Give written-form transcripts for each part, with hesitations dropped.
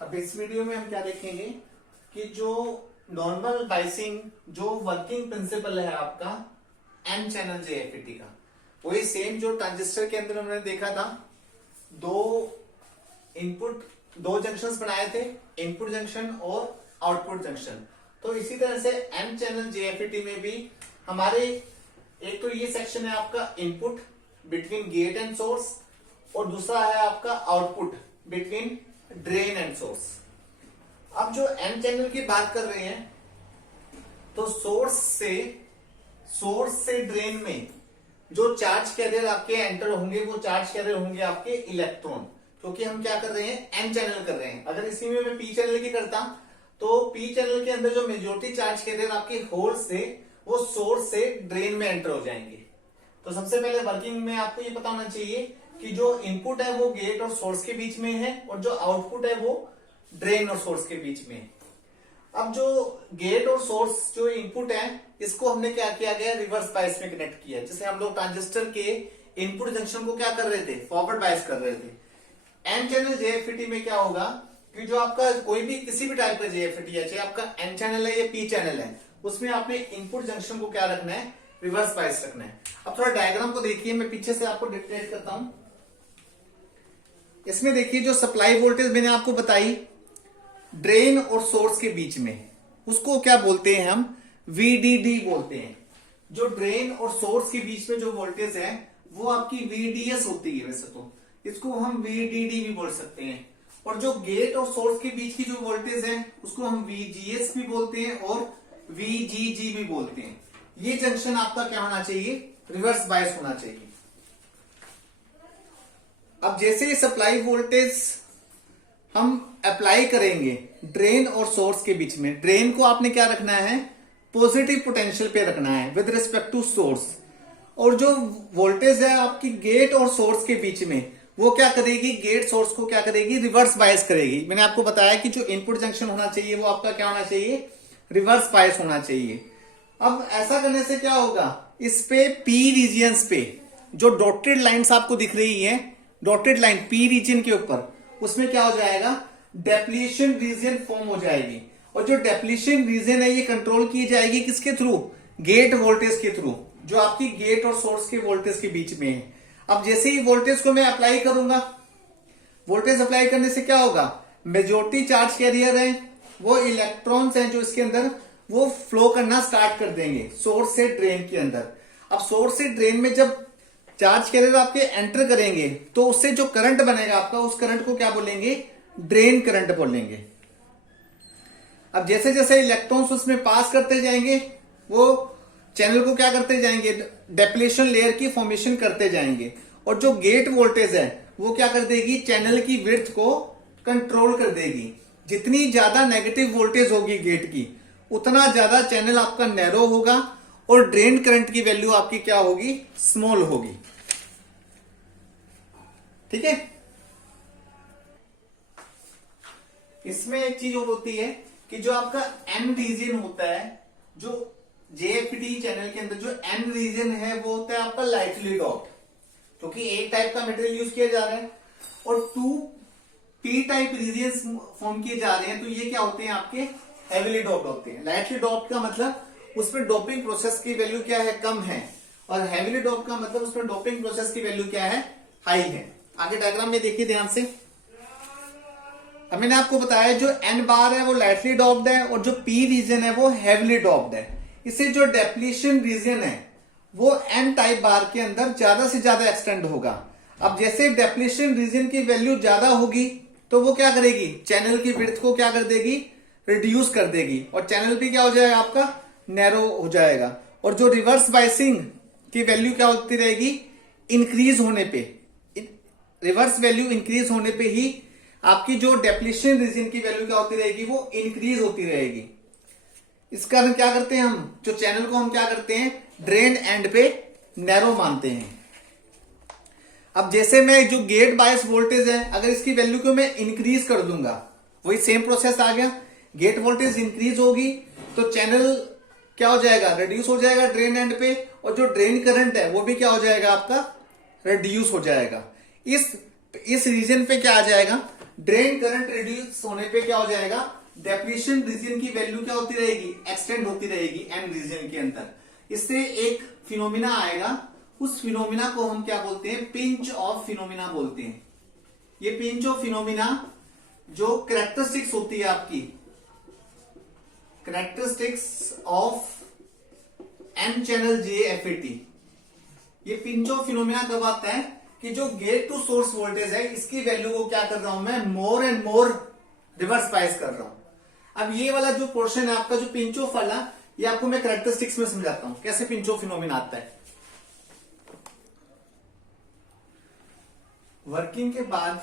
अब इस वीडियो में हम क्या देखेंगे कि जो नॉर्मल बाइसिंग जो वर्किंग प्रिंसिपल है आपका एन चैनल जेएफईटी का, वही सेम जो ट्रांजिस्टर के अंदर हमने देखा था। दो जंक्शंस बनाए थे, इनपुट जंक्शन और आउटपुट जंक्शन। तो इसी तरह से एन चैनल जेएफईटी में भी हमारे एक तो ये सेक्शन है आपका input between gate and source, और दूसरा है आपका output between drain and source. अब जो एन चैनल की बात कर रहे हैं तो सोर्स से ड्रेन में जो चार्ज कैरियर आपके एंटर होंगे वो चार्ज कैरियर होंगे आपके इलेक्ट्रॉन, क्योंकि हम क्या कर रहे हैं एन चैनल कर रहे हैं। अगर इसी में मैं पी चैनल की करता तो पी चैनल के अंदर जो मेजोरिटी चार्ज कैरियर आपके होल से वो सोर्स से ड्रेन में एंटर हो जाएंगे। तो सबसे पहले वर्किंग में आपको ये पता होना चाहिए कि जो इनपुट है वो गेट और सोर्स के बीच में है और जो आउटपुट है वो ड्रेन और सोर्स के बीच में है। अब जो गेट और सोर्स जो इनपुट है इसको हमने क्या किया गया, रिवर्स बायस में कनेक्ट किया। जैसे हम लोग ट्रांजिस्टर के इनपुट जंक्शन को क्या कर रहे थे, फॉरवर्ड बायस कर रहे थे। एन चैनल जेएफईटी में क्या होगा कि जो आपका कोई भी किसी भी टाइप का जेएफईटी है, चाहे आपका एन चैनल है या पी चैनल है, उसमें आपने इनपुट जंक्शन को क्या रखना है, रिवर्स बायस रखना है। अब थोड़ा डायग्राम को देखिए, मैं पीछे से आपको डिक्टेट करता हूं। इसमें देखिए जो सप्लाई वोल्टेज मैंने आपको बताई ड्रेन और सोर्स के बीच में, उसको क्या बोलते हैं हम, VDD बोलते हैं। जो ड्रेन और सोर्स के बीच में जो वोल्टेज है वो आपकी VDS होती है। वैसे तो इसको हम VDD भी बोल सकते हैं। और जो गेट और सोर्स के बीच की जो वोल्टेज है उसको हम VGS भी बोलते हैं और VGG भी बोलते हैं। ये जंक्शन आपका क्या होना चाहिए, रिवर्स बायस होना चाहिए। अब जैसे सप्लाई वोल्टेज हम अप्लाई करेंगे ड्रेन और सोर्स के बीच में, ड्रेन को आपने क्या रखना है, पॉजिटिव पोटेंशियल पे रखना है विद रिस्पेक्ट टू सोर्स। और जो वोल्टेज है आपकी गेट और सोर्स के बीच में वो क्या करेगी, गेट सोर्स को क्या करेगी, रिवर्स बायस करेगी। मैंने आपको बताया कि जो इनपुट जंक्शन होना चाहिए वो आपका क्या होना चाहिए, रिवर्स बायस होना चाहिए। अब ऐसा करने से क्या होगा, इस पे पी रीजियंस पे जो डॉटेड लाइंस आपको दिख रही है, डॉटेड लाइन पी रीजन के ऊपर, उसमें क्या हो जाएगा, डेप्लीशन रीजन फॉर्म हो जाएगी। और जो डेप्लीशन रीजन है ये कंट्रोल की जाएगी किसके थ्रू, गेट वोल्टेज के थ्रू, जो आपकी गेट और सोर्स के वोल्टेज के बीच में है। अब जैसे ही वोल्टेज को मैं अप्लाई करूंगा, वोल्टेज अप्लाई करने से क्या होगा, मेजोरिटी चार्ज कैरियर है वो इलेक्ट्रॉन्स हैं जो इसके अंदर वो फ्लो करना स्टार्ट कर देंगे सोर्स से ड्रेन के अंदर। अब सोर्स से ड्रेन में जब चार्ज कैरियर आपके एंटर करेंगे तो उससे जो करंट बनेगा आपका, उस करंट को क्या बोलेंगे, ड्रेन करंट बोलेंगे। अब जैसे जैसे इलेक्ट्रॉन्स उसमें पास करते जाएंगे वो चैनल को क्या करते जाएंगे, डेप्लीशन लेयर की फॉर्मेशन करते जाएंगे। और जो गेट वोल्टेज है वो क्या कर देगी, चैनल की विड्थ को कंट्रोल कर देगी। जितनी ज्यादा नेगेटिव वोल्टेज होगी गेट की, उतना ज्यादा चैनल आपका नैरो होगा और ड्रेन करंट की वैल्यू आपकी क्या होगी, स्मॉल होगी। ठीक है। इसमें एक चीज और होती है कि जो आपका एन रीजन होता है, जो जेएफईटी चैनल के अंदर जो एन रीजन है वो होता है आपका लाइटली डॉप्ड, क्योंकि एक टाइप का मटेरियल यूज किया जा रहा है, और 2 पी टाइप रीजन फॉर्म किए जा रहे हैं। तो ये क्या होते हैं, आपके हेवीली डॉप्ड होते हैं। लाइटली डॉप्ड का मतलब उसमें डोपिंग प्रोसेस की वैल्यू क्या है, कम है, और हेवीली डॉप्ड का मतलब उसमें डोपिंग प्रोसेस की वैल्यू क्या है, हाई है। आगे डायग्राम में देखिए ध्यान से। अब मैंने आपको बताया जो एन बार है वो लाइटली डॉप्ड है और जो पी रीजन है वो हेवीली डॉप्ड है। इससे जो डेप्लीशन रीजन है वो एन टाइप बार के अंदर ज्यादा से ज्यादा एक्सटेंड होगा। अब जैसे डेप्लीशन रीजन की वैल्यू ज्यादा होगी तो वो क्या करेगी, चैनल की विड्थ को क्या कर देगी, रिड्यूस कर देगी, और चैनल भी क्या हो जाएगा आपका, नैरो हो जाएगा। और जो रिवर्स बायसिंग की वैल्यू क्या होती रहेगी, इंक्रीज होने पे, रिवर्स वैल्यू इंक्रीज होने पे ही आपकी जो डेप्लीशन रीजन की वैल्यू क्या होती रहेगी, वो इंक्रीज होती रहेगी। इस कारण क्या करते हैं हम, जो चैनल को हम क्या करते हैं, ड्रेन एंड पे नैरो मानते हैं। अब जैसे मैं जो गेट बायस वोल्टेज है, अगर इसकी वैल्यू को मैं इंक्रीज कर दूंगा, वही सेम प्रोसेस आ गया, गेट वोल्टेज इंक्रीज होगी तो चैनल क्या हो जाएगा, रिड्यूस हो जाएगा ड्रेन एंड पे, और जो ड्रेन करंट है वो भी क्या हो जाएगा आपका, रिड्यूस हो जाएगा। इस रीजन पे क्या आ जाएगा, ड्रेन करंट रिड्यूस होने पे क्या हो जाएगा, डेप्लीशन रीजन की वैल्यू क्या होती रहेगी, एक्सटेंड होती रहेगी एन रीजन के अंदर। इससे एक फिनोमिना आएगा, उस फिनोमिना को हम क्या बोलते हैं, पिंच ऑफ फिनोमिना बोलते हैं। ये पिंच ऑफ फिनोमिना जो कैरेक्टरिस्टिक्स होती है आपकी, characteristics of N channel JFET, ये पिंच ऑफ फिनोमिना कब आता है कि जो गेट टू सोर्स वोल्टेज है इसकी वैल्यू को क्या कर रहा हूं मैं, more and more reverse bias कर रहा हूं। अब ये वाला जो पोर्शन है आपका जो पिंच ऑफ वाला, ये आपको मैं कैरेक्टरिस्टिक्स में समझाता हूं कैसे पिंच ऑफ फिनोमिना आता है। वर्किंग के बाद,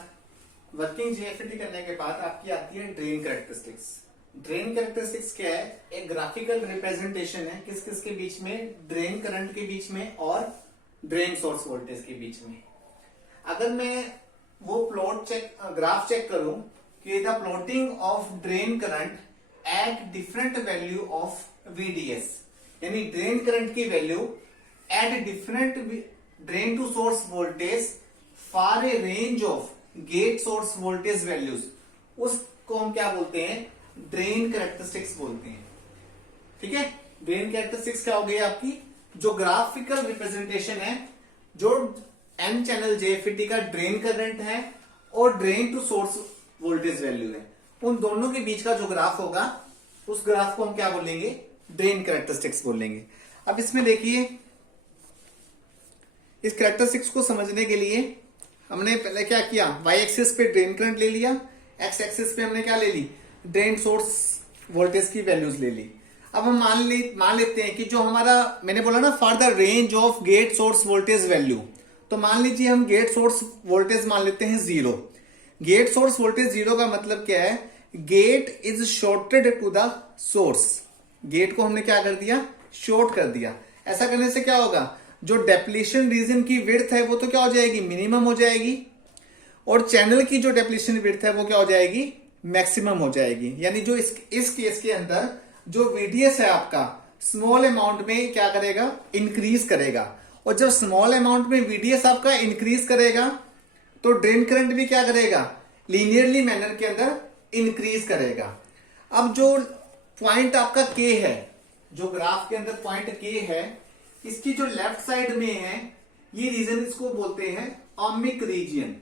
वर्किंग JFET करने के बाद आपकी आती है ड्रेन कैरेक्टरिस्टिक्स। ड्रेन कैरेक्टरिस्टिक्स क्या है, एक ग्राफिकल रिप्रेजेंटेशन है किस किस के बीच में, ड्रेन करंट के बीच में और ड्रेन सोर्स वोल्टेज के बीच में। अगर मैं वो प्लॉट चेक, ग्राफ चेक करूं कि the plotting of drain current at different value of VDS, यानी ड्रेन करंट की value at different drain to source voltage for a range of gate source voltage values, उसको हम क्या बोलते हैं, drain characteristics बोलते हैं। ठीक है, ड्रेन कैरेक्टरिस्टिक्स क्या हो गई आपकी, जो ग्राफिकल रिप्रेजेंटेशन है, जो एन चैनल JFET का ड्रेन करंट है और drain to source voltage value है, उन दोनों के बीच का जो ग्राफ होगा उस ग्राफ को हम क्या बोलेंगे, ड्रेन कैरेक्टरिस्टिक्स बोलेंगे। अब इसमें देखिए, इस कैरेक्टरिस्टिक्स को समझने के लिए हमने पहले क्या किया, वाई एक्सिस पे ड्रेन करंट ले लिया, एक्स एक्सिस पे हमने क्या ले ली, ड्रेन सोर्स वोल्टेज की वैल्यूज ले ली। अब हम मान लेते हैं कि जो हमारा, मैंने बोला ना for the range of gate source voltage value, तो मान लीजिए हम गेट सोर्स वोल्टेज मान लेते हैं 0। गेट सोर्स वोल्टेज 0 का मतलब क्या है, gate is shorted to the source. Gate को हमने क्या कर दिया, शॉर्ट कर दिया। ऐसा करने से क्या होगा, जो डेप्लीशन रीजन की विड्थ है वो तो क्या हो जाएगी, मिनिमम हो जाएगी, और चैनल की जो डेप्लीशन विड्थ है वो क्या हो जाएगी, मैक्सिमम हो जाएगी। यानी जो इस केस के अंदर जो VDS है आपका स्मॉल अमाउंट में क्या करेगा, इंक्रीज करेगा, और जब स्मॉल अमाउंट में VDS आपका इंक्रीज करेगा तो ड्रेन करंट भी क्या करेगा, लीनियरली मैनर के अंदर इंक्रीज करेगा। अब जो पॉइंट आपका K है, जो ग्राफ के अंदर पॉइंट K है, इसकी जो लेफ्ट साइड में है ये रीजन, इसको बोलते हैं ओमिक रीजन।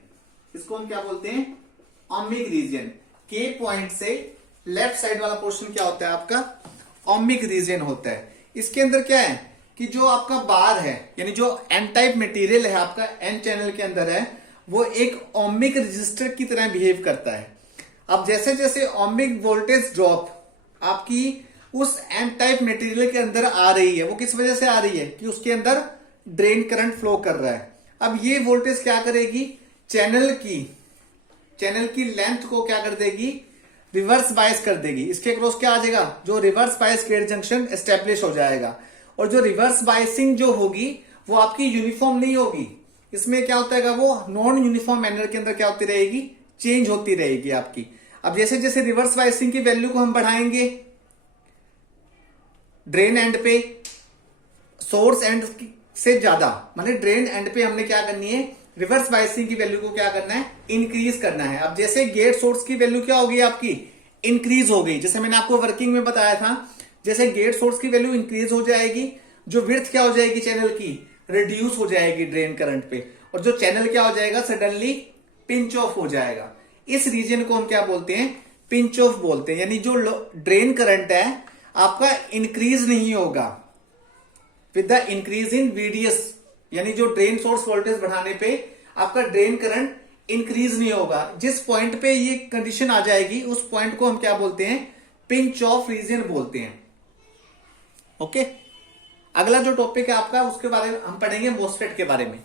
इसको हम क्या बोलते हैं, ओमिक रीजन। K पॉइंट से लेफ्ट साइड वाला पोर्शन क्या होता है आपका, ओमिक रीजन होता है। इसके अंदर क्या है कि जो आपका बार है, यानी जो एन टाइप मटेरियल है आपका एन चैनल के अंदर है, वो एक ओमिक रजिस्टर की तरह बिहेव करता है। अब जैसे जैसे ओमिक वोल्टेज ड्रॉप आपकी उस एन टाइप मटेरियल के अंदर आ रही है, वो किस वजह से आ रही है कि उसके अंदर ड्रेन करंट फ्लो कर रहा है। अब ये वोल्टेज क्या करेगी, चैनल की लेंथ को क्या कर देगी, रिवर्स बायस कर देगी। इसके क्रॉस क्या आ जाएगा, जो reverse bias gate junction establish हो जाएगा। और जो रिवर्स बायसिंग जो होगी वो आपकी यूनिफॉर्म नहीं होगी, इसमें क्या होता है, वो नॉन यूनिफॉर्म मैनर के अंदर क्या होती रहेगी, चेंज होती रहेगी आपकी। अब जैसे जैसे रिवर्स बायसिंग की वैल्यू को हम बढ़ाएंगे ड्रेन एंड पे, सोर्स एंड से ज्यादा, मतलब ड्रेन एंड पे हमने क्या करनी है, रिवर्स बायसिंग की वैल्यू को क्या करना है, इंक्रीज करना है। अब जैसे गेट सोर्स की वैल्यू क्या होगी आपकी, इंक्रीज हो गई, जैसे मैंने आपको वर्किंग में बताया था, जैसे गेट सोर्स की वैल्यू इंक्रीज हो जाएगी, जो विड्थ क्या हो जाएगी चैनल की, रिड्यूस हो जाएगी ड्रेन करंट पे, और जो चैनल क्या हो जाएगा, सडनली पिंच ऑफ हो जाएगा। इस रीजन को हम क्या बोलते हैं, पिंच ऑफ बोलते हैं। यानी जो ड्रेन करंट है आपका इंक्रीज नहीं होगा with the increase in VDS, यानी जो ड्रेन सोर्स वोल्टेज बढ़ाने पे आपका ड्रेन करंट इंक्रीज नहीं होगा। जिस पॉइंट पे ये कंडीशन आ जाएगी उस पॉइंट को हम क्या बोलते हैं, पिंच ऑफ रीजन बोलते हैं। ओके, अगला जो टॉपिक है आपका उसके बारे में हम पढ़ेंगे मोस्फेट के बारे में।